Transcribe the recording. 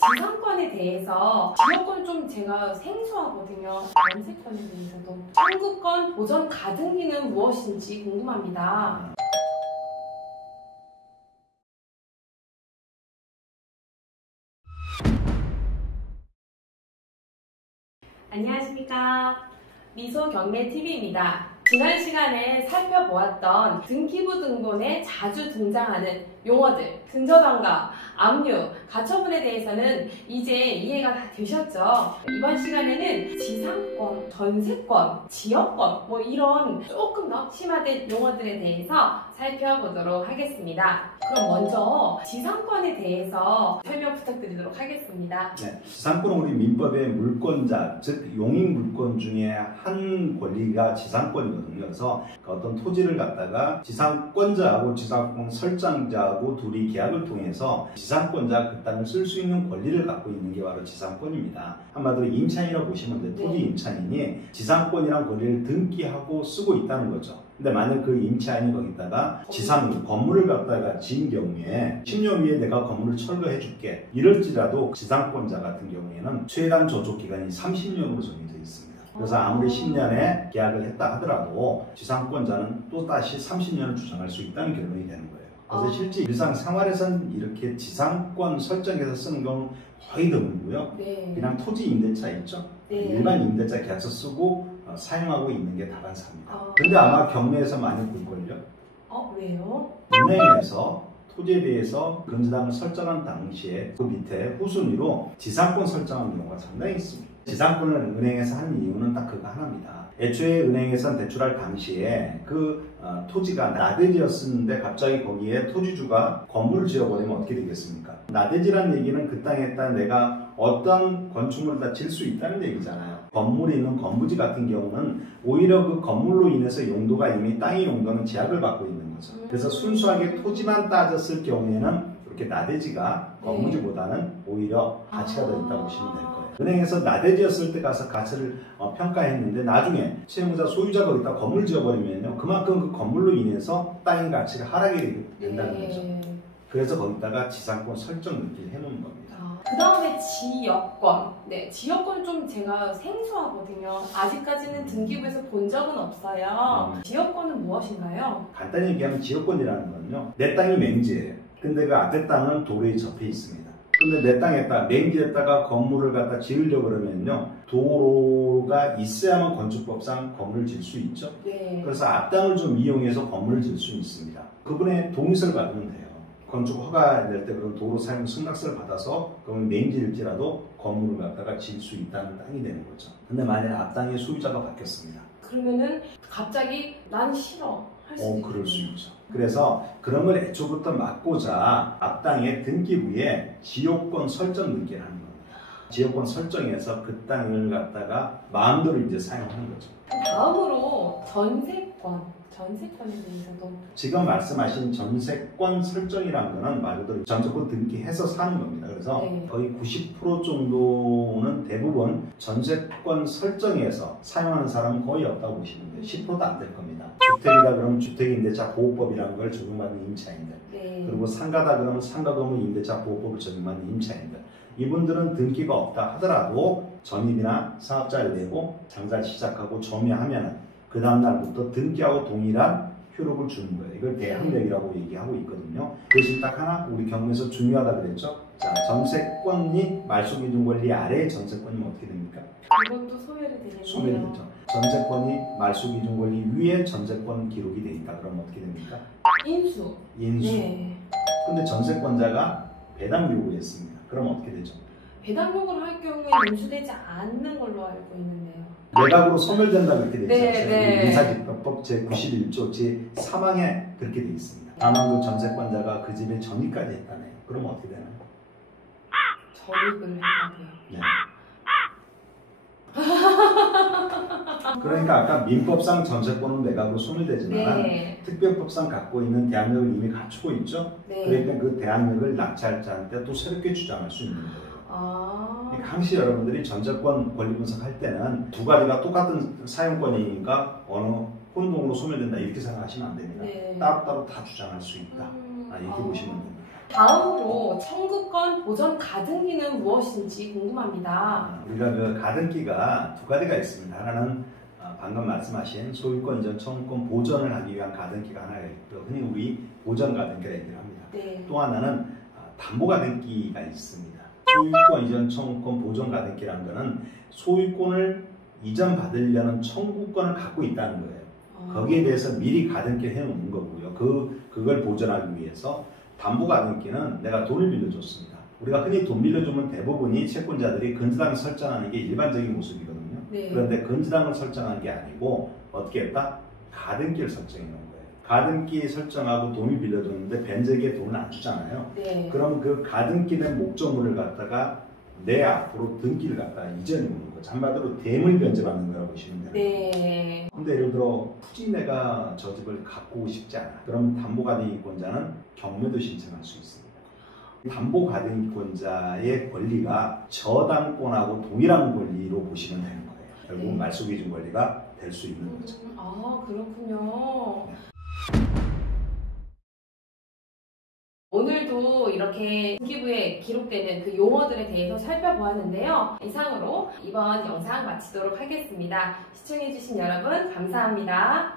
지상권에 대해서 지역권 좀 제가 생소하거든요. 전세권에 대해서도 청구권 보전 가등기는 무엇인지 궁금합니다. 안녕하십니까. 미소경매TV입니다. 지난 시간에 살펴보았던 등기부 등본에 자주 등장하는 용어들, 근저당가, 압류, 가처분에 대해서는 이제 이해가 다 되셨죠? 이번 시간에는 지상권, 전세권, 지역권 이런 조금 더 심화된 용어들에 대해서 살펴보도록 하겠습니다. 그럼 먼저 지상권에 대해서 설명 부탁드리도록 하겠습니다. 네, 지상권은 우리 민법의 물권자, 즉 용익 물권 중에 한 권리가 지상권이거든요. 그래서 어떤 토지를 갖다가 지상권자하고 지상권 설정자하고 둘이 계약을 통해서 지상권자 그 땅을 쓸 수 있는 권리를 갖고 있는 게 바로 지상권입니다. 한마디로 임차인이라고 보시면 돼요. 토지 임차인이 지상권이란 권리를 등기하고 쓰고 있다는 거죠. 근데 만약 그 임차인이 거기다가 지상 건물을 갖다가 지은 경우에 10년 후에 내가 건물을 철거해 줄게 이럴지라도 지상권자 같은 경우에는 최단 저촉 기간이 30년으로 정해져 있습니다. 그래서 아무리 10년에 계약을 했다 하더라도 지상권자는 또다시 30년을 주장할 수 있다는 결론이 되는 거예요. 그래서 실제 일상생활에서는 이렇게 지상권 설정해서 쓰는 경우는 거의 드물고요. 그냥 토지 임대차 있죠? 일반 임대차 계약서 쓰고 사용하고 있는 게 다반사입니다. 근데 아마 경매에서 많이 볼걸요? 왜요? 은행에서 토지에 대해서 근저당을 설정한 당시에 그 밑에 후순위로 지상권 설정하는 경우가 상당히 있습니다. 지상권을 은행에서 하는 이유는 딱 그거 하나입니다. 애초에 은행에선 대출할 당시에 그 토지가 나대지였었는데 갑자기 거기에 토지주가 건물을 지어버리면 어떻게 되겠습니까? 나대지란 얘기는 그 땅에다 내가 어떤 건축물을 다 지을 수 있다는 얘기잖아요. 건물이 있는 건부지 같은 경우는 오히려 그 건물로 인해서 용도가 이미 땅의 용도는 제약을 받고 있는 거죠. 그래서 순수하게 토지만 따졌을 경우에는 이렇게 나대지가 건부지보다는 오히려 가치가 더 있다고 보시면 될 거예요. 은행에서 나대지였을 때 가서 가치를 평가했는데 나중에 채무자 소유자가 거기다 건물 지어버리면요 그만큼 그 건물로 인해서 땅의 가치가 하락이 된다는 거죠. 그래서 거기다가 지상권 설정 느끼를 해놓은 겁니다. 그 다음에 지역권. 지역권 좀 제가 생소하거든요. 아직까지는 등기부에서 본 적은 없어요. 지역권은 무엇인가요? 간단히 얘기하면 지역권이라는 건요 내 땅이 맹지예요. 근데 그 앞에 땅은 도로에 접해 있습니다. 근데 내 땅에다 맹지에다가 건물을 갖다 지으려고 그러면요 도로가 있어야만 건축법상 건물을 지을 수 있죠. 그래서 앞땅을 좀 이용해서 건물을 지을 수 있습니다. 그분의 동의서를 받으면 돼요. 건축 허가 낼 때 그런 도로 사용 승낙서를 받아서 그러면 맹지일지라도 건물을 갖다가 지을 수 있다는 땅이 되는 거죠. 근데 만약 앞땅의 소유자가 바뀌었습니다. 그러면은 갑자기 난 싫어 할 수도 있고. 그럴 수 있죠. 그래서 그런 걸 애초부터 막고자 앞땅의 등기부에 지역권 설정 등기를 하는 겁니다. 지역권 설정해서 그 땅을 갖다가 마음대로 이제 사용하는 거죠. 다음으로 전세권에 대해서도 지금 말씀하신 전세권 설정이라는 거는 말 그대로 전세권 등기해서 사는 겁니다. 그래서 거의 90% 정도는 대부분 전세권 설정해서 사용하는 사람은 거의 없다고 보시면 돼요. 10%도 안 될 겁니다. 주택이다 그러면 주택임대차 보호법이라는 걸 적용받는 임차인들, 그리고 상가다 그러면 상가건물 임대차 보호법을 적용받는 임차인들, 이분들은 등기가 없다 하더라도 전입이나 사업자를 내고 장사를 시작하고 점유하면 그 다음날부터 등기하고 동일한 효력을 주는 거예요. 이걸 대항력이라고 얘기하고 있거든요. 대신 딱 하나 우리 경우에서 중요하다 그랬죠. 자, 전세권이 말소기준 권리 아래의 전세권이면 어떻게 됩니까? 이것도 소멸이 되겠네요. 소멸이 되죠. 전세권이 말소기준 권리 위에 전세권 기록이 돼 있다 그러면 어떻게 됩니까? 인수. 근데 전세권자가 배당 요구했습니다. 그럼 어떻게 되죠? 배당 요구를 할 경우에 인수되지 않는 걸로 알고 있는데요. 매각으로 소멸된다 그렇게 되어 있죠. 민사집행법 제91조 제3항에 그렇게 되어 있습니다. 다만 그 전세권자가 그 집에 전입까지 했다네요. 그럼 어떻게 되나요? 전입을 했다고요? 그러니까 아까 민법상 전세권은 매각으로 소멸되지만 특별법상 갖고 있는 대항력을 이미 갖추고 있죠. 그러니까 그 대항력을 낙찰 자한테 또 새롭게 주장할 수 있는 거예요. 항시 여러분들이 전세권 권리 분석할 때는 두 가지가 똑같은 사용권이니까 어느 혼동으로 소멸된다 이렇게 생각하시면 안 됩니다. 따로따로 다 주장할 수 있다. 이렇게 보시면 됩니다. 다음으로 청구권 보전 가등기는 무엇인지 궁금합니다. 우리가 그 가등기가 두 가지가 있습니다. 하나는 방금 말씀하신 소유권 이전 청구권 보전을 하기 위한 가등기가 하나가 있고, 흔히 우리 보전 가등기라 얘기를 합니다. 네. 또 하나는 담보 가등기가 있습니다. 소유권 이전 청구권 보전 가등기라는 것은 소유권을 이전받으려는 청구권을 갖고 있다는 거예요. 거기에 대해서 미리 가등기를 해놓는 거고요. 그걸 보전하기 위해서 담보 가등기는 내가 돈을 빌려줬습니다. 우리가 흔히 돈 빌려주면 대부분이 채권자들이 건저당을 설정하는 게 일반적인 모습이거든요. 네. 그런데 건저당을 설정한 게 아니고 어떻게 했다? 가등기를 설정해 놓은 거예요. 가등기 설정하고 돈을 빌려줬는데 변제기에 돈을 안 주잖아요. 네. 그럼 그 가등기된 목적물을 갖다가 내 앞으로 등기를 갖다가 이전해 놓는 거죠. 한마디로 대물 변제받는 거라고 보시면 돼요. 네. 근데 예를 들어 굳이 내가 저 집을 갖고 싶지 않아. 그럼 담보가등기권자는 경매도 신청할 수 있습니다. 담보가등기권자의 권리가 저당권하고 동일한 권리로 보시면 되는 거예요. 결국 네. 말소기준 권리가 될 수 있는 거죠. 아, 그렇군요. 오늘도 이렇게 등기부에 기록되는 그 용어들에 대해서 살펴보았는데요. 이상으로 이번 영상 마치도록 하겠습니다. 시청해주신 여러분 감사합니다.